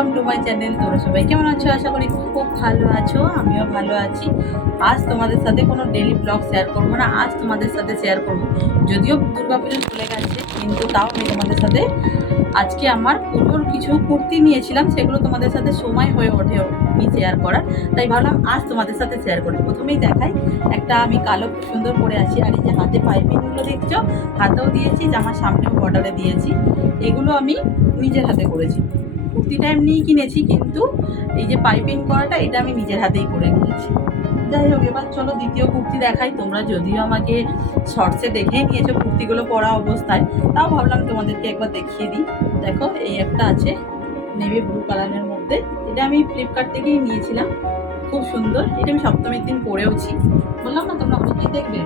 Welcome to my channel তোমরা সবাই কেমন আছো? আশা করি খুব ভালো আছো, আমিও ভালো আছি। আজ তোমাদের সাথে কোনো ডেলি ব্লগ শেয়ার করব না, আজ তোমাদের সাথে শেয়ার করব। যদিও দুর্গাপুজো চলে গেছে, কিন্তু তাও আমি তোমাদের সাথে আজকে আমার পুজোর কিছু কুর্তি নিয়েছিলাম, সেগুলো তোমাদের সাথে সময় হয়ে ওঠে নি শেয়ার করার। তাই ভাবলাম আজ তোমাদের সাথে শেয়ার করি। প্রথমেই দেখাই, একটা আমি কালো সুন্দর পরে আছি, আর এই যে হাতে পাইপিংগুলো দেখছ, হাতেও দিয়েছি, জামার সামনেও বর্ডারে দিয়েছি। এগুলো আমি নিজের হাতে করেছি। কুর্তিটা এমনিই কিনেছি, কিন্তু এই যে পাইপিং করাটা, এটা আমি নিজের হাতেই করে নিয়েছি। যাই হোক, এবার চলো দ্বিতীয় কুর্তি দেখাই। তোমরা যদিও আমাকে শর্টসে দেখেই নিয়েছো কুর্তিগুলো পরা অবস্থায়, তাও ভাবলাম তোমাদেরকে একবার দেখিয়ে দিই। দেখো, এই একটা আছে নেভি ব্লু কালারের মধ্যে। এটা আমি ফ্লিপকার্ট থেকেই নিয়েছিলাম। খুব সুন্দর। এটা আমি সপ্তমীর দিন পরেওছি। বললাম না, তোমরা অনেকেই দেখবে।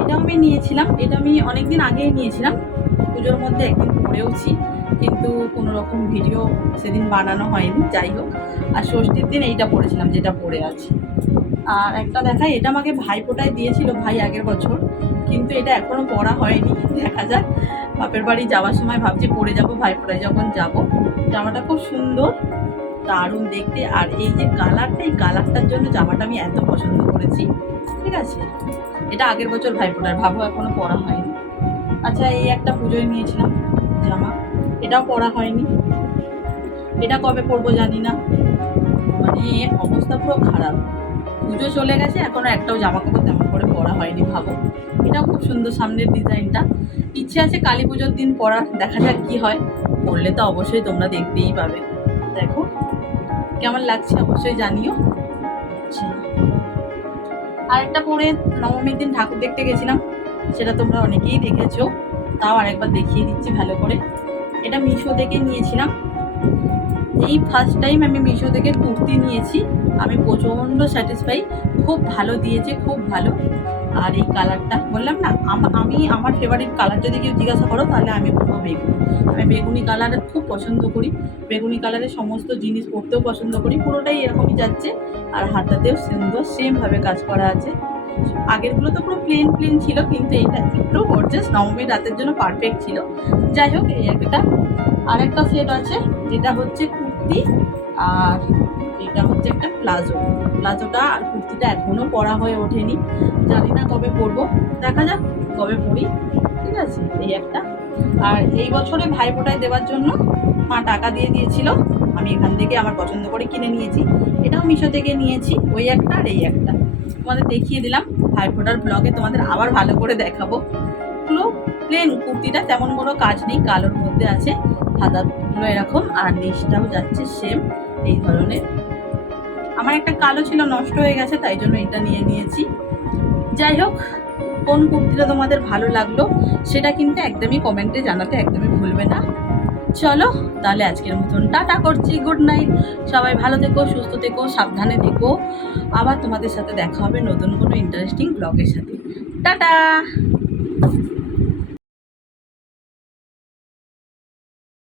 এটাও আমি নিয়েছিলাম। এটা আমি অনেক দিন আগেই নিয়েছিলাম। পুজোর মধ্যে একদিন পরেওছি। কিন্তু কোনো রকম ভিডিও সেদিন বানানো হয়নি, যাই হোক। আর ষষ্ঠীর দিন এইটা পরেছিলাম যেটা পরে আছি। আর একটা দেখাই, এটা আমাকে ভাইফোঁটায় দিয়েছিল ভাই আগের বছর, কিন্তু এটা এখনও পরা হয়নি, দেখা যাক। বাপের বাড়ি যাওয়ার সময় ভাবছি পরে যাব, ভাইফোঁটায় যখন যাব। জামাটা খুব সুন্দর, দারুণ দেখতে। আর এই যে কালারটা এই কালারটার জন্য জামাটা আমি এত পছন্দ করেছি, ঠিক আছে? এটা আগের বছর ভাইফোঁটার, ভাবো এখনও পরা হয়নি। আচ্ছা এই একটা পুজোয় নিয়েছিলাম জামা। এটাও পরা হয়নি। এটা কবে পরবো জানি না। মানে অবস্থা পুরো খারাপ। পুজো চলে গেছে, এখনও একটাও জামা কাপড় তেমন করে পরা হয়নি ভাবো। এটাও খুব সুন্দর সামনের ডিজাইনটা। ইচ্ছে আছে কালী পুজোর দিন পরার দেখা যাক কি হয়। পরলে তো অবশ্যই তোমরা দেখতেই পাবে। দেখো, কেমন লাগছে অবশ্যই জানিও। আচ্ছা। আরেকটা পরে নবমীর দিন ঠাকুর দেখতে গেছিলাম, সেটা তোমরা অনেকেই দেখেছ। তাও আরেকবার দেখিয়ে দিচ্ছি ভালো করে। এটা মিশো থেকে নিয়েছিলাম। এই ফার্স্ট টাইম আমি মিশো থেকে কুর্তি নিয়েছি। আমি প্রচণ্ড স্যাটিসফাই খুব ভালো দিয়েছে, খুব ভালো। আর এই কালারটা বললাম না, আমি আমার ফেভারিট কালার যদি কেউ জিজ্ঞাসা করো, তাহলে আমি বলব বেগুনি। আমি বেগুনি কালার খুব পছন্দ করি। বেগুনি কালারের সমস্ত জিনিস পরতেও পছন্দ করি। পুরোটাই এরকমই যাচ্ছে। আর হাতাতেও সুন্দর সেমভাবে কাজ করা আছে। আগেরগুলো তো পুরো প্লেন প্লেন ছিল, কিন্তু এইটা একটু গর্জেস নবমীর রাতের জন্য পারফেক্ট ছিল। যাই হোক, এই একটা, আরেকটা সেট আছে, যেটা হচ্ছে কুর্তি, আর এটা হচ্ছে একটা প্লাজো। প্লাজোটা আর কুর্তিটা এখনও পরা হয়ে ওঠেনি। জানি না কবে পরবো। দেখা যাক কবে পরি, ঠিক আছে? এই একটা। আর এই বছরে ভাইফোঁটায় দেওয়ার জন্য মা টাকা দিয়ে দিয়েছিল। আমি এখান থেকে আমার পছন্দ করে কিনে নিয়েছি। এটাও মিশো থেকে নিয়েছি, ওই একটা আর এই একটা। তোমাদের দেখিয়ে দিলাম ভাইফোঁটার ব্লগে তোমাদের আবার ভালো করে দেখাবো। পুরো প্লেন কুর্তিটা, তেমন কোনো কাজ নেই, কালোর মধ্যে আছে। হাতাগুলো এরকম, আর নিচটাও যাচ্ছে সেম এই ধরনের। আমার একটা কালো ছিল, নষ্ট হয়ে গেছে, তাই জন্য এটা নিয়ে নিয়েছি। যাই হোক, কোন কুর্তিটা তোমাদের ভালো লাগল, সেটা কিন্তু একদমই কমেন্টে জানাতে একদমই ভুলবে না। চলো, তাহলে আজকের মতন টাটা করছি গুড নাইট সবাই ভালো থেকো, সুস্থ থেকো, সাবধানে থেকো। আবার তোমাদের সাথে দেখা হবে নতুন কোনো ইন্টারেস্টিং ব্লগের সাথে। টাটা!